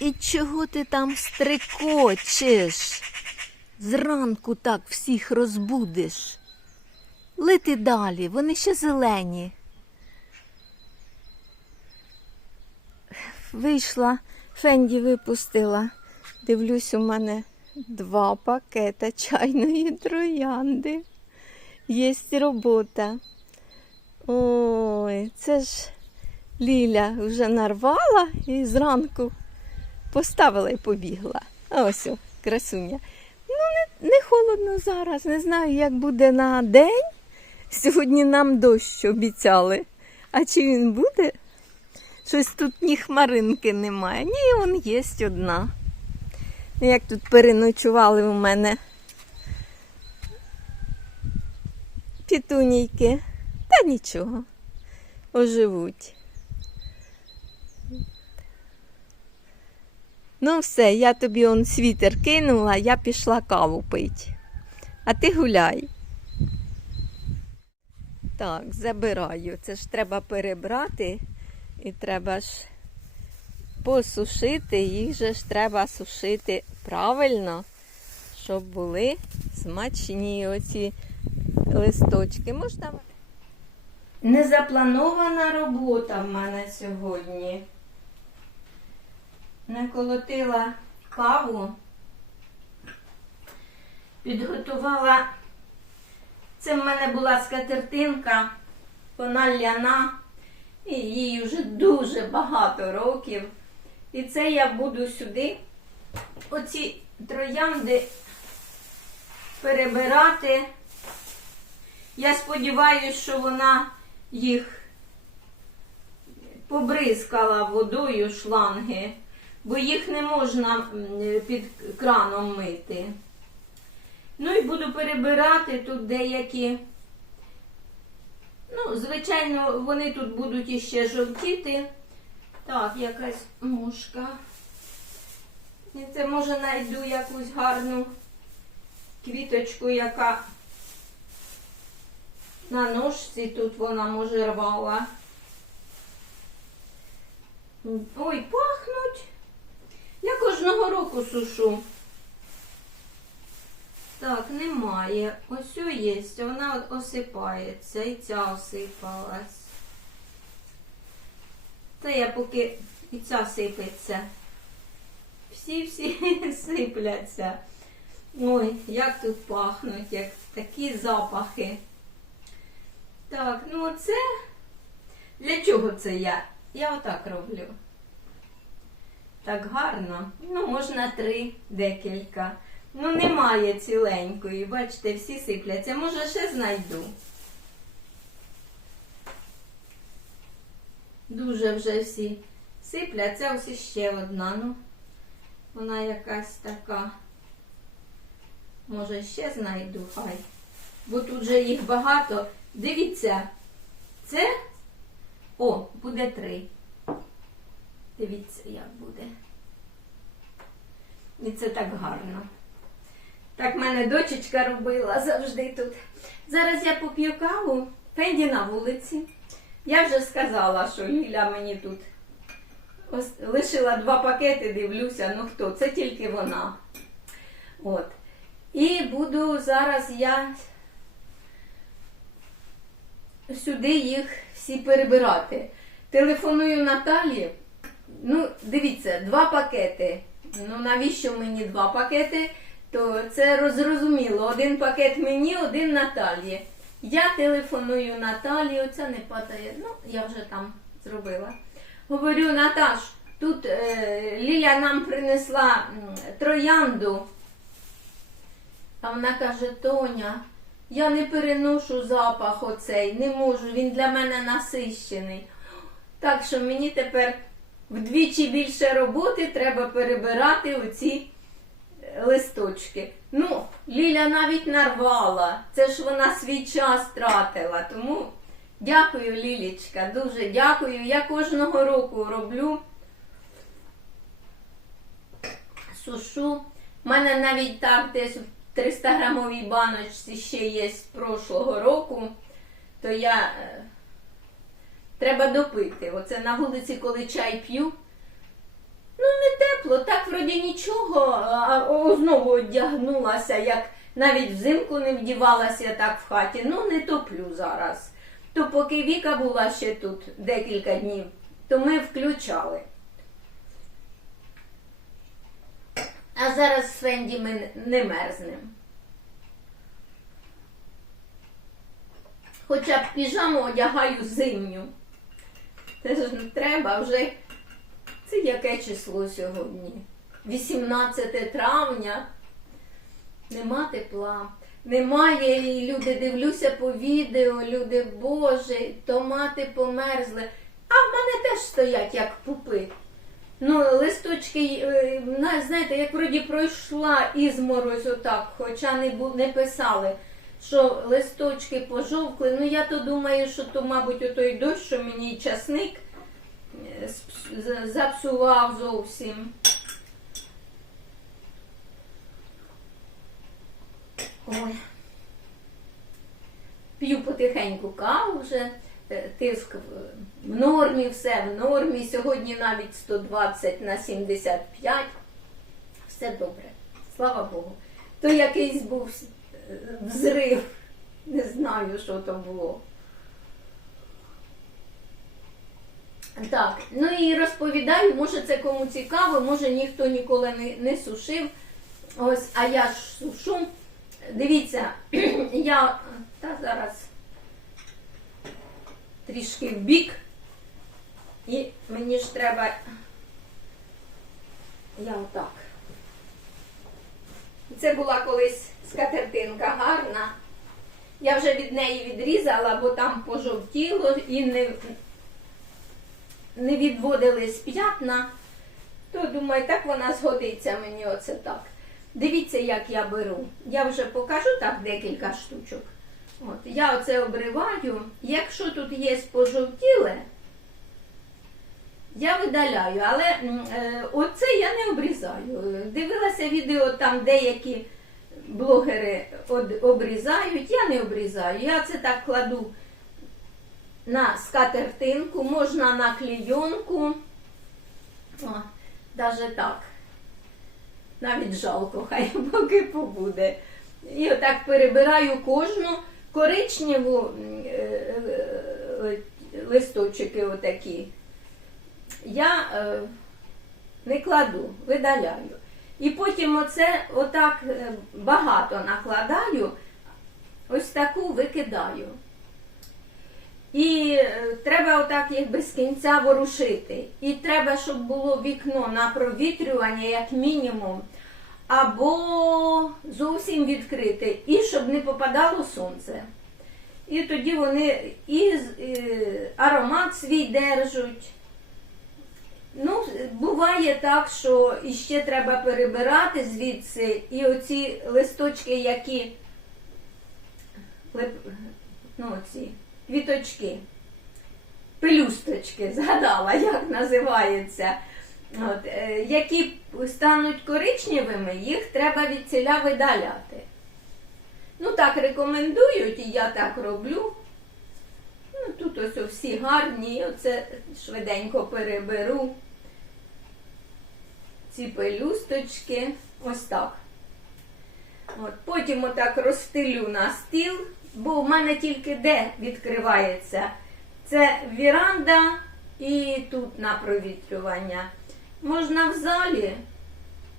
І чого ти там стрикочеш? Зранку так всіх розбудиш. Лити далі, вони ще зелені. Вийшла, Фенді випустила. Дивлюсь, у мене два пакета чайної троянди. Є робота. Ой, це ж Ліля вже нарвала і зранку поставила і побігла. Ось о, красуня. Ну, не, не холодно зараз. Не знаю, як буде на день. Сьогодні нам дощ обіцяли. А чи він буде? Щось тут ні хмаринки немає. Ні, он є одна. Ну, Як тут переночували у мене пітунійки. Та нічого, оживуть. Ну, все, я тобі он світер кинула, я пішла каву пить. А ти гуляй. Так, забираю. Це ж треба перебрати і треба ж посушити. Їх же ж треба сушити правильно, щоб були смачні оці листочки. Можна? Незапланована робота в мене сьогодні. Наколотила каву, підготувала. Це в мене була скатертинка, вона ляна, і їй вже дуже багато років. І це я буду сюди оці троянди перебирати. Я сподіваюся, що вона їх побризкала водою шланги, бо їх не можна під краном мити. Ну і буду перебирати тут деякі. Ну, звичайно, вони тут будуть іще жовтіти. Так, якась мушка. І це може знайду якусь гарну квіточку, яка на ножці тут вона може рвала. Ой, пахнуть. Я кожного року сушу. Так, немає. Ось є, вона осипається і ця осипалась. Та я поки і ця сипеться. Всі-всі сипляться. Ой, як тут пахнуть, як такі запахи. Так, ну оце. Для чого це я? Я отак роблю. Так гарно. Ну, можна три, декілька. Ну, немає ціленької. Бачите, всі сипляться. Може, ще знайду. Дуже вже всі сипляться. Ось іще одна. Ну, вона якась така. Може, ще знайду, хай. Бо тут же їх багато. Дивіться, це. О, буде три. Дивіться, як буде. І це так гарно. Так мене дочечка робила завжди тут. Зараз я поп'ю каву, Фенді на вулиці. Я вже сказала, що Ліля мені тут лишила два пакети, дивлюся, ну хто? Це тільки вона. От. І буду зараз я сюди їх всі перебирати. Телефоную Наталі. Ну, дивіться, два пакети. Ну, навіщо мені два пакети? То це розрозуміло. Один пакет мені, один Наталі. Я телефоную Наталі, оце не падає. Ну, я вже там зробила. Говорю, Наташ, тут е, Ліля нам принесла троянду. А вона каже, Тоня, я не переношу запах оцей, не можу, він для мене насищений. Так що мені тепер вдвічі більше роботи треба перебирати оці е, листочки. Ну, Ліля навіть нарвала. Це ж вона свій час тратила. Тому дякую, Лілічка, дуже дякую. Я кожного року роблю сушу. У мене навіть так десь в 300 грамовій баночці ще є з прошлого року, то я е, треба допити. Оце на вулиці, коли чай п'ю. Ну, не тепло. так вроді нічого, а знову одягнулася, як навіть взимку не вдівалася так в хаті. Ну, не топлю зараз. То поки Віка була ще тут декілька днів, то ми включали. А зараз з Фенді ми не мерзнемо. Хоча б піжаму одягаю зимню. Це ж не треба вже. Це яке число сьогодні? 18 травня. Нема тепла. Немає, і люди дивлюся по відео, люди Боже, томати померзли. А в мене теж стоять як пупи. Ну, листочки, е, знаєте, як вроді пройшла ізморозь отак, хоча не, не писали, що листочки пожовкли. Ну, я то думаю, що то, мабуть, отой дощ, що мені часник е, запсував зовсім. Ой. П'ю потихеньку каву вже, е, тиск в- нормі, все в нормі. Сьогодні навіть 120 на 75. Все добре. Слава Богу. То якийсь був взрив. Не знаю, що то було. Так, ну і розповідаю, може це кому цікаво, може ніхто ніколи не, не сушив. Ось, а я ж сушу. Дивіться, я та зараз трішки в бік. І мені ж треба. Я отак. Це була колись скатертинка гарна. Я вже від неї відрізала, бо там пожовтіло і не, не відводились п'ятна. То думаю, так вона згодиться мені оце так. Дивіться, як я беру. Я вже покажу так декілька штучок. От, я оце обриваю. Якщо тут є пожовтіле, я видаляю, але е, оце я не обрізаю. Дивилася відео, там деякі блогери обрізають, я не обрізаю. Я це так кладу на скатертинку, можна на клійонку. Даже так. Навіть жалко, хай поки побуде. І отак перебираю кожну коричневу е, е, листочки отакі. Я е, не кладу, видаляю. І потім оце отак е, багато накладаю, ось таку викидаю. І е, треба отак їх без кінця ворушити. І треба, щоб було вікно на провітрювання, як мінімум, або зовсім відкрите, і щоб не попадало сонце. І тоді вони і е, аромат свій держуть. Ну, буває так, що іще треба перебирати звідси, і оці листочки, які ну, оці квіточки, пелюсточки, згадала, як називаються. От, е, які стануть коричневими, їх треба від ціля видаляти. Ну, так рекомендують, і я так роблю. Ну, тут ось всі гарні, оце швиденько переберу ці пелюсточки. Ось так. От, потім отак розстелю на стіл, бо в мене тільки де відкривається. Це віранда і тут на провітрювання. Можна в залі,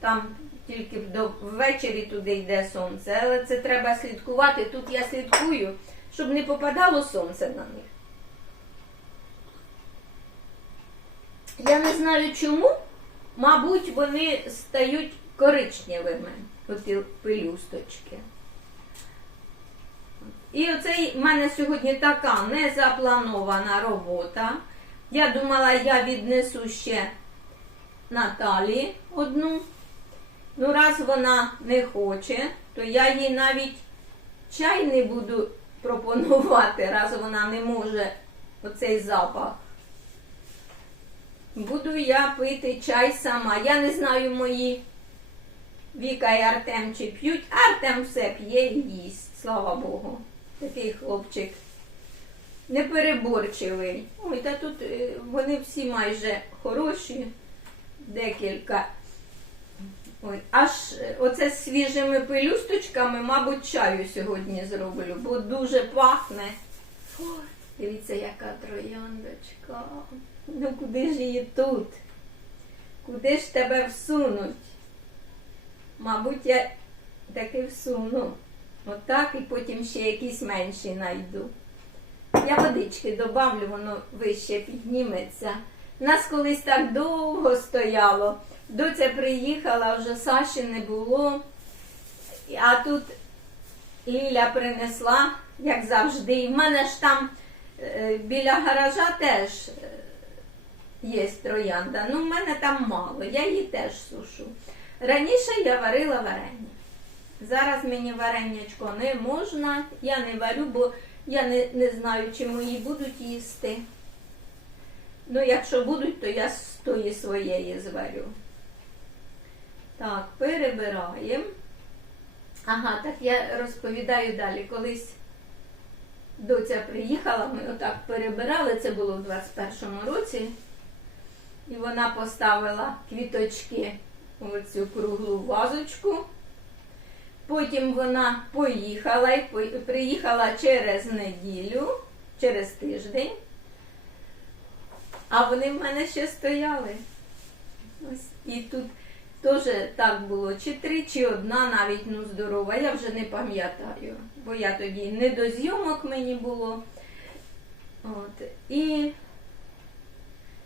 там тільки ввечері туди йде сонце, але це треба слідкувати. Тут я слідкую, щоб не попадало сонце на них. Я не знаю чому. Мабуть, вони стають коричневими, оці пелюсточки. І оце в мене сьогодні така незапланована робота. Я думала, я віднесу ще Наталі одну. Ну, раз вона не хоче, то я їй навіть чай не буду пропонувати, раз вона не може оцей запах. Буду я пити чай сама. Я не знаю мої Віка і Артем чи п'ють. Артем все п'є і їсть, слава Богу. Такий хлопчик. Непереборчивий. Ой, та тут е, вони всі майже хороші, декілька. Ой, аж е, оце з свіжими пелюсточками, мабуть, чаю сьогодні зроблю, бо дуже пахне. Ой, дивіться, яка трояндочка. Ну куди ж її тут? Куди ж тебе всунуть? Мабуть, я таки всуну. Отак і потім ще якісь менші знайду. Я водички добавлю, воно вище підніметься. Нас колись так довго стояло. Доця приїхала, вже Саші не було. А тут Ліля принесла, як завжди. І в мене ж там е, біля гаража теж е, є троянда. Ну, в мене там мало, я її теж сушу. Раніше я варила варення. Зараз мені варенячко не можна, я не варю, бо я не, не знаю, чи мої будуть їсти. Ну, якщо будуть, то я з тої своєї зварю. Так, перебираємо. Ага, так я розповідаю далі. Колись доця приїхала, ми отак перебирали, це було в 21-му році. І вона поставила квіточки в цю круглу вазочку. Потім вона поїхала і приїхала через неділю, через тиждень. А вони в мене ще стояли. Ось. І тут теж так було, чи три, чи одна навіть ну здорова. Я вже не пам'ятаю, бо я тоді не до зйомок мені було. От. І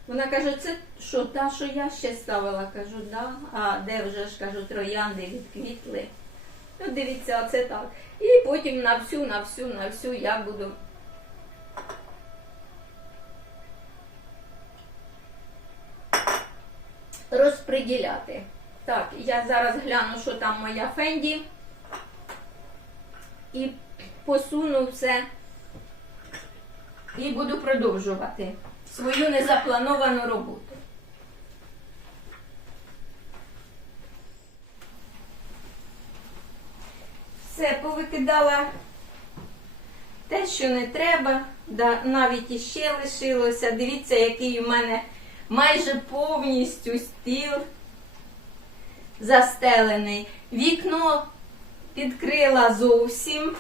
вона каже, це що, та, що я ще ставила? Кажу, да. А де вже ж кажу, троянди відквітли. Ну, дивіться, оце так. І потім на всю, на всю, на всю я буду. Розподіляти. Так, я зараз гляну, що там моя Фенді. І посуну все. І буду продовжувати свою незаплановану роботу. Все, повикидала те, що не треба, да, навіть іще лишилося. Дивіться, який у мене майже повністю стіл застелений. Вікно відкрила зовсім.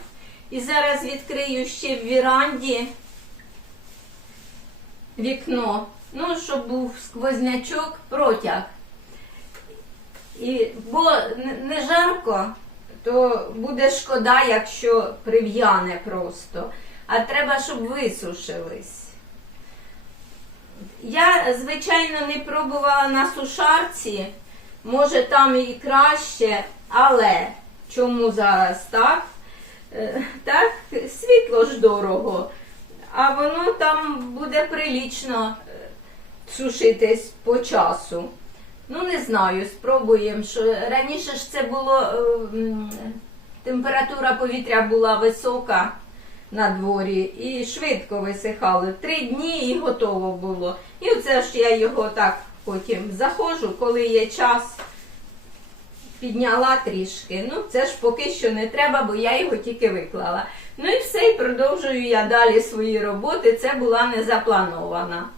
І зараз відкрию ще в віранді вікно. Ну, щоб був сквознячок, протяг. І, бо не- жарко, то буде шкода, якщо прив'яне просто. А треба, щоб висушились. Я, звичайно, не пробувала на сушарці. Може, там і краще, але чому зараз так? Е, Так, світло ж дорого, а воно там буде прилічно е, сушитись по часу. Ну, не знаю, спробуємо. Раніше ж це було, е, температура повітря була висока на дворі і швидко висихало. Три дні і готово було. І оце ж я його так потім заходжу, коли є час. Підняла трішки. Ну, це ж поки що не треба, бо я його тільки виклала. Ну і все, і продовжую я далі свої роботи. Це була не запланована.